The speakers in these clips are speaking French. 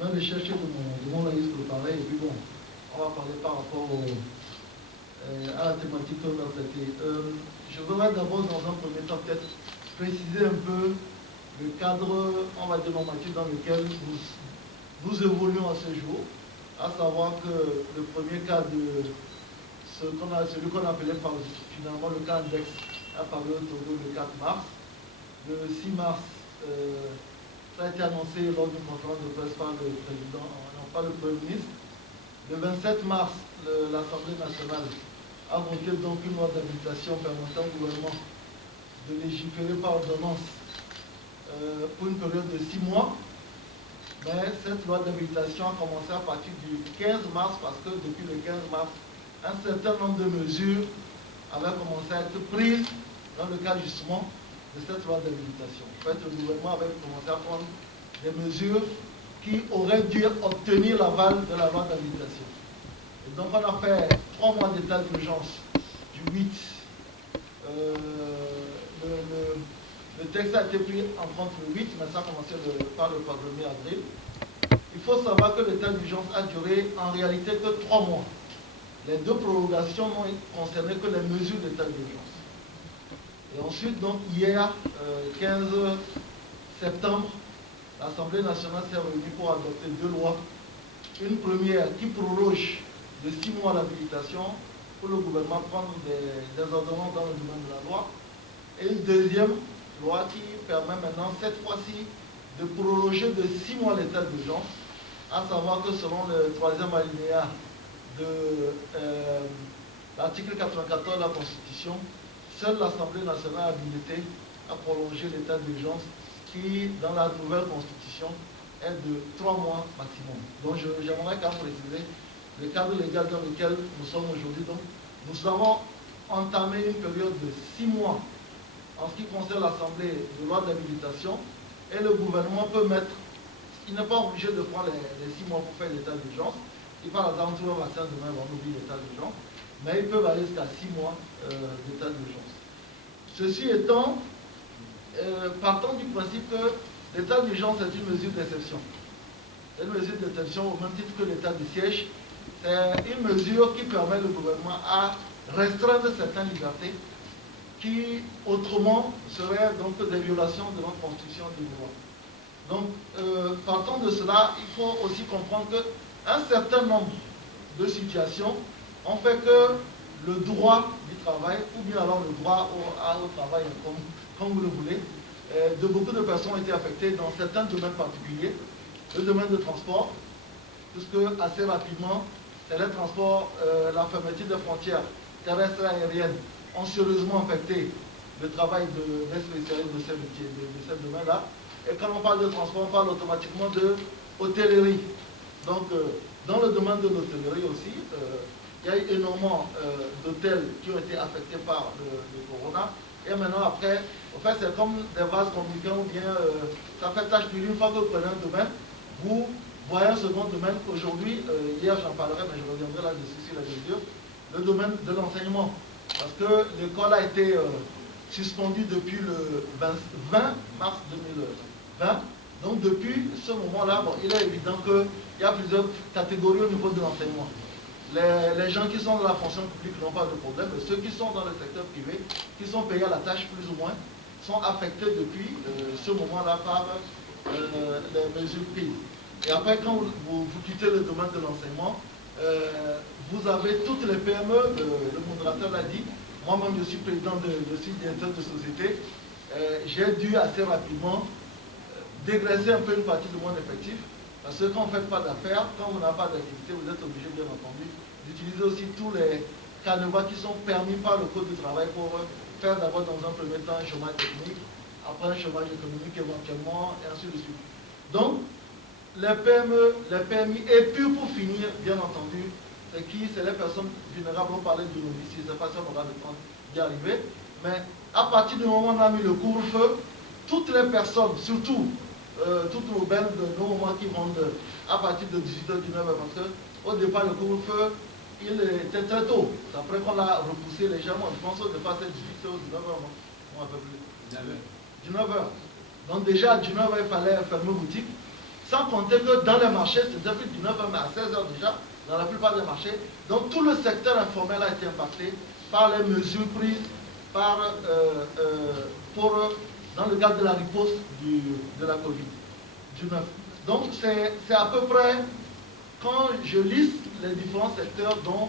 mes recherches de mon analyse pour le travail. Et puis bon, on va parler par rapport à la thématique qu'on a traitée. Je voudrais d'abord, dans un premier temps, peut-être préciser un peu le cadre, on va dire, normatif dans lequel nous évoluons à ce jour, à savoir que le premier cas de celui qu'on appelait finalement le cas index apparu autour du 4 mars. Le 6 mars, ça a été annoncé lors d'une conférence de presse par le président, non pas le Premier ministre. Le 27 mars, l'Assemblée nationale a voté donc une loi d'habilitation permettant au gouvernement de légiférer par ordonnance pour une période de 6 mois. Mais cette loi d'habilitation a commencé à partir du 15 mars parce que depuis le 15 mars, un certain nombre de mesures avaient commencé à être prises dans le cadre justement de cette loi d'habilitation. En fait, le gouvernement avait commencé à prendre des mesures qui auraient dû obtenir l'aval de la loi d'habilitation. Et donc on a fait 3 mois d'état d'urgence du 8. Le texte a été pris en compte le 8, mais ça a commencé par le 1er avril. Il faut savoir que l'état d'urgence a duré en réalité que 3 mois. Les 2 prolongations n'ont concerné que les mesures d'état d'urgence. Et ensuite, donc, hier, 15 septembre, l'Assemblée nationale s'est réunie pour adopter 2 lois. Une première qui proroge de 6 mois l'habilitation pour le gouvernement prendre des ordonnances dans le domaine de la loi. Et une deuxième loi qui permet maintenant, cette fois-ci, de proroger de 6 mois l'état d'urgence, à savoir que selon le 3e alinéa de l'article 94 de la Constitution, seule l'Assemblée nationale habilitée à prolonger l'état d'urgence qui, dans la nouvelle Constitution, est de 3 mois maximum. Donc j'aimerais quand même préciser le cadre légal dans lequel nous sommes aujourd'hui. Donc nous avons entamé une période de 6 mois en ce qui concerne l'Assemblée de loi d'habilitation et le gouvernement peut mettre, il n'est pas obligé de prendre les 6 mois pour faire l'état d'urgence. Si par exemple tout le vaccin demain on oublie l'état d'urgence, mais ils peuvent aller jusqu'à 6 mois d'état d'urgence. Ceci étant, partant du principe que l'état d'urgence est une mesure d'exception. Une mesure d'exception au même titre que l'état de siège, c'est une mesure qui permet au gouvernement à restreindre certaines libertés qui autrement seraient donc des violations de notre constitution et des lois. Donc, partant de cela, il faut aussi comprendre qu'un certain nombre de situations ont fait que le droit du travail, ou bien alors le droit au travail, comme vous le voulez, de beaucoup de personnes ont été affectées dans certains domaines particuliers. Le domaine de transport, puisque assez rapidement, c'est les transports, la fermeture des frontières terrestres et aériennes ont sérieusement affecté le travail des spécialistes de ces métiers, de ces domaines-là. Et quand on parle de transport, on parle automatiquement de hôtellerie. Donc, dans le domaine de l'hôtellerie aussi, il y a eu énormément d'hôtels qui ont été affectés par le corona. Et maintenant, après, en fait, c'est comme des vases communicants ou bien ça fait tâche d'huile. Une fois que vous prenez un domaine, vous voyez un second domaine. Aujourd'hui, hier j'en parlerai, mais je reviendrai là-dessus sur la mesure, le domaine de l'enseignement. Parce que l'école a été suspendue depuis le 20 mars 2020. Donc depuis ce moment-là, bon, il est évident qu'il y a plusieurs catégories au niveau de l'enseignement. Les gens qui sont dans la fonction publique n'ont pas de problème, mais ceux qui sont dans le secteur privé, qui sont payés à la tâche plus ou moins, sont affectés depuis ce moment-là par les mesures prises. Et après, quand vous quittez le domaine de l'enseignement, vous avez toutes les PME, le modérateur l'a dit, moi-même je suis président de site directeur de société, j'ai dû assez rapidement dégraisser un peu une partie de mon effectif, parce que quand vous ne faites pas d'affaires, quand vous n'avez pas d'activité, vous êtes obligé, bien entendu, d'utiliser aussi tous les canevas qui sont permis par le Code du travail pour faire d'abord dans un premier temps un chômage technique, après un chômage économique éventuellement, et ainsi de suite. Donc, les PME, les PMI, et puis pour finir, bien entendu, c'est qui? C'est les personnes vulnérables. On parlait du novice, je ne sais pas si on aura le temps d'y arriver, mais à partir du moment où on a mis le couvre-feu, toutes les personnes, surtout toutes nos belles de nos moments qui vendent à partir de 18h, 19h, parce qu'au départ, le couvre-feu, il était très tôt. Après qu'on l'a repoussé légèrement, je pense au départ c'est 18h ou 19h, non? Un peu plus. 19h. Donc déjà à 19h, il fallait fermer boutique. Sans compter que dans les marchés, c'était plus de 19h, mais à 16h déjà, dans la plupart des marchés. Donc tout le secteur informel a été impacté par les mesures prises dans le cadre de la riposte de la Covid-19. Donc c'est à peu près, quand je liste les différents secteurs dont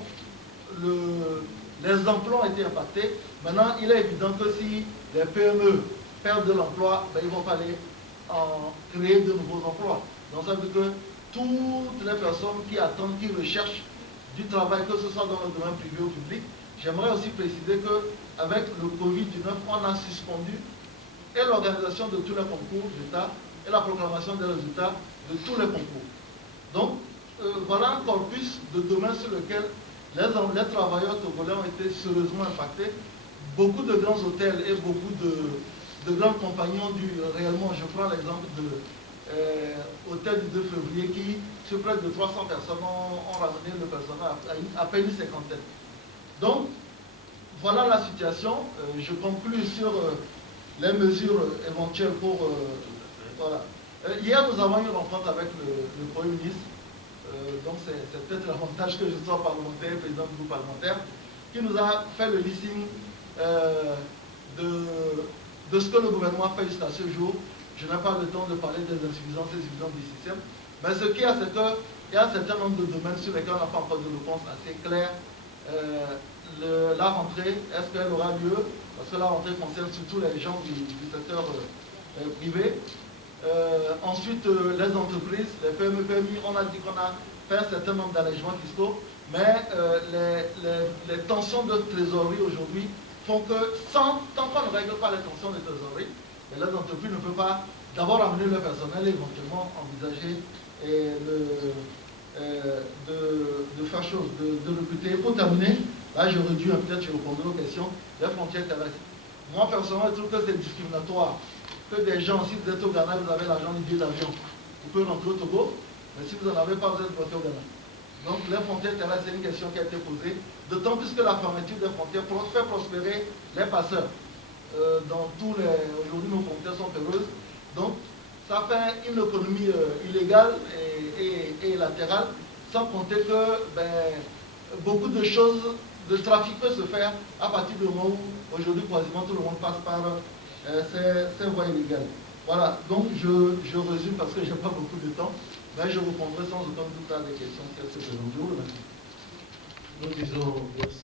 les emplois ont été impactés, maintenant il est évident que si les PME perdent de l'emploi, ben, ils vont aller en créer de nouveaux emplois. Donc ça veut dire que toutes les personnes qui attendent, qui recherchent du travail, que ce soit dans le domaine privé ou public, j'aimerais aussi préciser qu'avec le Covid-19, on a suspendu et l'organisation de tous les concours d'État et la proclamation des résultats de tous les concours. Donc, voilà un corpus de domaines sur lequel les travailleurs togolais ont été sérieusement impactés. Beaucoup de grands hôtels et beaucoup de grandes compagnies ont dû réellement, je prends l'exemple de hôtel du 2 février qui, sur près de 300 personnes, ont ramené le personnel à peine une cinquantaine. Donc, voilà la situation. Je conclue sur les mesures éventuelles pour... voilà. Hier, nous avons eu une rencontre avec le Premier ministre. Donc, c'est peut-être l'avantage que je sois parlementaire, président du groupe parlementaire, qui nous a fait le listing de ce que le gouvernement a fait jusqu'à ce jour. Je n'ai pas le temps de parler des insuffisances et suffisances du système. Mais ce qu'il y a, c'est qu'il y a un certain nombre de domaines sur lesquels on n'a pas encore de réponse assez claire. La rentrée, est-ce qu'elle aura lieu? Parce que la rentrée concerne surtout les gens du secteur privé. Ensuite, les entreprises, les PME, PMI, on a dit qu'on a fait un certain nombre d'allègements fiscaux, mais les tensions de trésorerie aujourd'hui font que, tant qu'on ne règle pas les tensions de trésorerie, les entreprises ne peuvent pas d'abord amener le personnel et éventuellement envisager de faire chose, de recruter. Pour terminer, là je réduis peut-être, je répondrai aux questions, les frontières terrestres. Moi personnellement, je trouve que c'est discriminatoire que des gens, si vous êtes au Ghana, vous avez l'argent du billet d'avion, vous pouvez rentrer au Togo, mais si vous n'en avez pas, vous êtes bloqué au Ghana. Donc les frontières terrestres, c'est une question qui a été posée, d'autant plus que la fermeture des frontières fait prospérer les passeurs. Aujourd'hui, nos frontières sont peureuses, donc ça fait une économie illégale et latérale, sans compter que beaucoup de choses, de trafic peut se faire à partir du moment où aujourd'hui quasiment tout le monde passe par ces voies illégales. Voilà, donc je résume parce que je n'ai pas beaucoup de temps, mais je répondrai sans aucun doute à des questions qui se présentent. Nous disons merci.